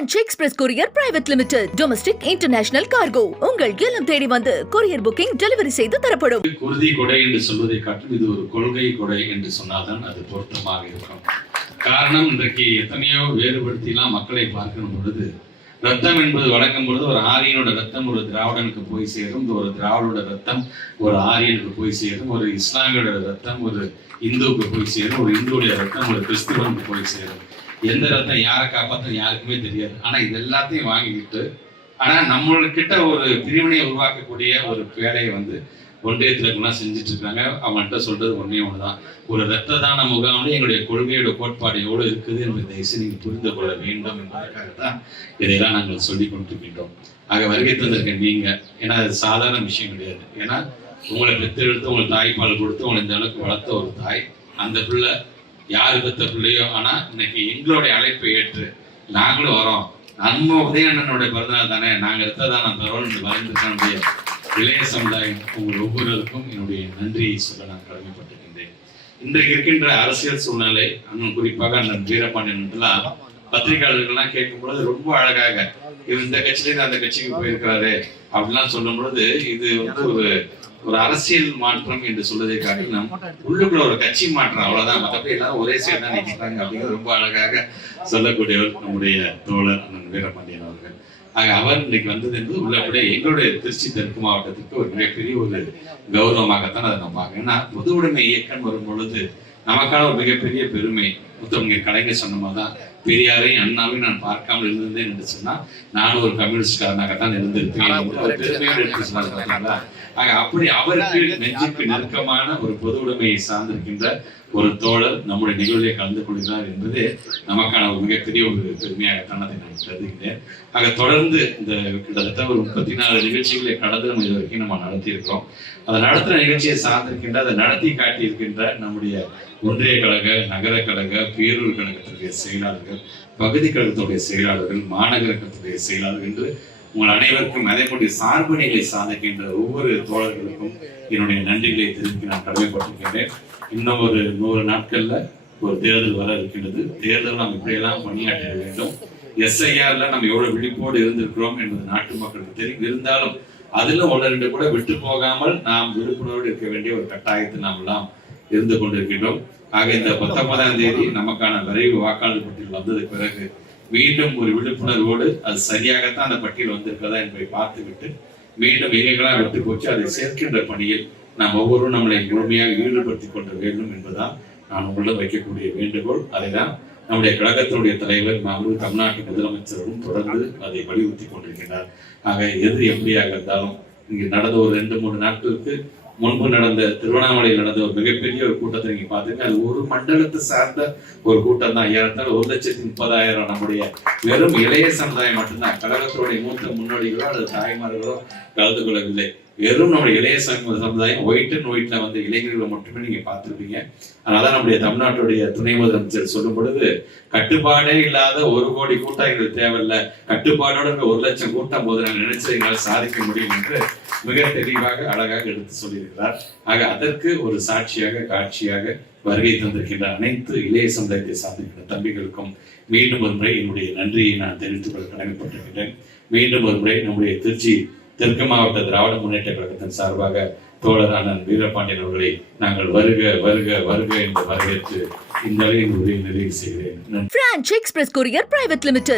Branch express courier private limited. Domestic international cargo. உங்கள் இல்லம் தேடி வந்து கொரியர் புக்கிங் டெலிவரி செய்து தரப்படும். குருதி கொடை என்று சொல்வதை காட்டும் இது ஒரு கொள்கை கொடை என்று சொன்னால்தான் அது பொருத்தமாக இருக்கும். காரணம், இன்றைக்கு எத்தனையோ வேறுபடுத்திலாம் மக்களை பார்க்கணும் பொழுது, ரத்தம் என்பது வழங்கும் பொழுது ஒரு ஆரியனோட ரத்தம் ஒரு திராவிடனுக்கு போய் சேரும், ஒரு திராவிடோட ரத்தம் ஒரு ஆரியனுக்கு போய் சேரும், ஒரு இஸ்லாமியோட ரத்தம் ஒரு இந்துவுக்கு போய் சேரும், ஒரு இந்துவுடைய ரத்தம் ஒரு கிறிஸ்துவனுக்கு போய் சேரும். எந்த ரத்தம் யாரை காப்பாற்றும் யாருக்குமே தெரியாது. ஆனா இது எல்லாத்தையும் வாங்கிக்கிட்டு ஆனா நம்மள்கிட்ட ஒரு பிரிவினையை உருவாக்கக்கூடிய ஒரு வேலையை ஒன்றியத்துல செஞ்சுட்டு இருக்காங்க. அவங்கள்ட்ட சொல்றது ஒன்னே ஒண்ணுதான், ஒரு இரத்த தான முகாம் எங்களுடைய கொள்கையோட கோட்பாடு எவ்வளவு இருக்குது என்பதை நீங்க புரிந்து கொள்ள வேண்டும் என்பதற்காகத்தான் இதையெல்லாம் நாங்கள் சொல்லி கொண்டிருக்கின்றோம். ஆக வருகை தந்திருக்க நீங்க, ஏன்னா அது சாதாரண விஷயம் கிடையாது. ஏன்னா உங்களை பெற்றெடுத்து உங்களை தாய்ப்பால் கொடுத்து உங்களை இந்த அளவுக்கு வளர்த்த ஒரு தாய், அந்த பிள்ளை யாரு பெற்ற பிள்ளையோ, ஆனா இன்னைக்கு எங்களுடைய அழைப்பை ஏற்று நாங்களும் வரோம். நம்ம உதயண்ணனுடைய பிறந்தநாள் தானே, நாங்க இருக்கதான் தரோன்னு வளர்ந்துருக்கக்கூடிய இளைய சமுதாயம் உங்கள் ஒவ்வொருவருக்கும் என்னுடைய நன்றியை சொல்ல நான் கடமைப்பட்டிருக்கின்றேன். இன்றைக்கு இருக்கின்ற அரசியல் சூழ்நிலை, அண்ணன் குறிப்பாக அண்ணன் வீரபாண்டியன் பத்திரிகையாளர்கள்லாம் கேட்கும் பொழுது ரொம்ப அழகாக இவர் இந்த கட்சியிலேருந்து அந்த கட்சிக்கு போயிருக்கிறாரு அப்படிலாம் சொல்லும் பொழுது, இது ஒரு அரசியல் மாற்றம் என்று சொல்வதை காட்டிலும் உள்ளுக்குள்ள ஒரு கட்சி மாற்றம், அவ்வளவுதான். மற்றபடி எல்லாரும் ஒரே சைடு தான் நினைக்கிறாங்க அப்படிங்கிறது ரொம்ப அழகாக சொல்லக்கூடியவர் நம்முடைய தோழர் அண்ணன் வீரபாண்டியன் அவர்கள். ஆக அவர் இன்னைக்கு வந்தது என்பது உள்ளபடியே எங்களுடைய திருச்சி தெற்கு மாவட்டத்துக்கு ஒரு மிகப்பெரிய ஒரு கௌரவமாகத்தான் அதை நம்ம பார்க்கணும். ஏன்னா பொது உடைமை இயக்கம் வரும் பொழுது நமக்கான ஒரு மிகப்பெரிய பெருமை. முத்தமிழ் கலைஞர் சொன்ன மாதிரிதான், பெரியாரையும் அண்ணாவையும் நான் பார்க்காமல் இருந்திருந்தேன் என்று சொன்னா நானும் ஒரு கம்யூனிஸ்ட்காரனாகத்தான் இருந்திருப்பேன் பெருமையோடு எடுத்து சொன்னாங்க. ஆக அப்படி அவருக்கு நெஞ்சுக்கு நெருக்கமான ஒரு பொது உடைமையை சார்ந்திருக்கின்ற ஒரு தோழர் நம்முடைய நிகழ்ச்சியை கலந்து கொள்கிறார் என்பது நமக்கான ஒரு மிகப்பெரிய ஒரு பெருமையாகத்தான் அதை நான் கருதுகிறேன். ஆக தொடர்ந்து இந்த கிட்டத்தட்ட ஒரு 34 நிகழ்ச்சிகளை கடந்து நம்ம இது வரைக்கும் நம்ம நடத்தி இருக்கிறோம். அதை நடத்துற நிகழ்ச்சியை சார்ந்திருக்கின்ற, அதை நடத்தி காட்டியிருக்கின்ற நம்முடைய ஒன்றிய கழக, நகர கழக, பேரூர் கழகத்துடைய செயலாளர்கள், பகுதி கழகத்துடைய செயலாளர்கள், மாநகர கழகத்துடைய செயலாளர்கள் என்று உங்கள் அனைவருக்கும் அதே போன்ற சார்பு நிலை சாதிக்கின்ற ஒவ்வொரு தோழர்களுக்கும் என்னுடைய நன்றிகளை தெரிவிக்க நான் கடமைப்பட்டிருக்கின்றேன். இன்னும் ஒரு 100 நாட்கள்ல ஒரு தேர்தல் வர இருக்கின்றது. தேர்தல் நாம் இப்படியெல்லாம் பணியாற்ற வேண்டும். SIRல நம்ம எவ்வளவு விழிப்போடு இருந்திருக்கிறோம் என்பது நாட்டு மக்களுக்கு தெரியும். இருந்தாலும் அதுல 1-2 கூட விட்டு போகாமல் நாம் விழிப்புணர்வோடு இருக்க வேண்டிய ஒரு கட்டாயத்தை நாம் எல்லாம் இருந்து கொண்டிருக்கின்றோம். ஆக இந்த 19ஆம் தேதி நமக்கான விரைவு வாக்காளர் பட்டியல் வந்ததுக்கு பிறகு மீண்டும் ஒரு விழிப்புணர்வோடு அது சரியாகத்தான் அந்த பட்டியல் வந்திருக்கிறதா என்பதை பார்த்துவிட்டு மீண்டும் எங்கெல்லாம் விட்டு போச்சு அதை சேர்க்கின்ற பணியில் நாம் ஒவ்வொருவரும் நம்மளை முழுமையாக ஈடுபடுத்திக் கொள்ள வேண்டும் என்பதுதான் நான் உள்ள வைக்கக்கூடிய வேண்டுகோள். அதைதான் நம்முடைய கழகத்தினுடைய தலைவர் மாண்புமிகு தமிழ்நாட்டு முதலமைச்சரும் தொடர்ந்து அதை வலியுறுத்தி கொண்டிருக்கிறார். ஆக எது எப்படியாக இருந்தாலும் இங்கு நடந்த ஒரு 2-3 நாட்களுக்கு முன்பு நடந்த திருவண்ணாமலையில் நடந்த ஒரு மிகப்பெரிய ஒரு கூட்டத்தை நீங்க பாத்தீங்கன்னா அது ஒரு மண்டலத்தை சார்ந்த ஒரு கூட்டம் தான். ஏறத்தாழ 1,30,000 நம்முடைய வெறும் இளைய சமுதாயம் மட்டும்தான். கழகத்தினுடைய மூத்த முன்னோடிகளோ அல்லது தாய்மார்களோ கலந்து கொள்ளவில்லை. வெறும் நம்முடைய இளைய சமுதாயம் ஒயிட் அண்ட் ஒயிட்ல இளைஞர்களை மட்டுமே நீங்க பார்த்திருப்பீங்க. அதனால நம்முடைய தமிழ்நாட்டுடைய துணை முதலமைச்சர் சொல்லும் பொழுது, கட்டுப்பாடே இல்லாத 1 கோடி கூட்டம் எங்களுக்கு தேவையில்லை, கட்டுப்பாடோட 1,00,000 கூட்டம் போது நாங்கள் நினைச்சதை எங்களால் சாதிக்க முடியும் என்று மிக தெளிவாக அழகாக எடுத்து சொல்லியிருக்கிறார். ஆக அதற்கு ஒரு சாட்சியாக காட்சியாக வருகை தந்திருக்கின்ற அனைத்து இளைய சமுதாயத்தை சார்ந்திருக்கின்ற தம்பிகளுக்கும் மீண்டும் ஒரு முறை என்னுடைய நன்றியை நான் தெரிவித்துக் கொள்ள கடமைப்பட்டிருக்கின்றேன். மீண்டும் ஒரு முறை நம்முடைய திருச்சி தெற்கு மாவட்ட திராவிட முன்னேற்ற கழகத்தின் சார்பாக தோழர் அண்ணன் வீரபாண்டியன் அவர்களை நாங்கள் வருக வருக வருக என்று வரவேற்று இந்த உரையை நிறைவு செய்கிறேன். Branch express courier private limited.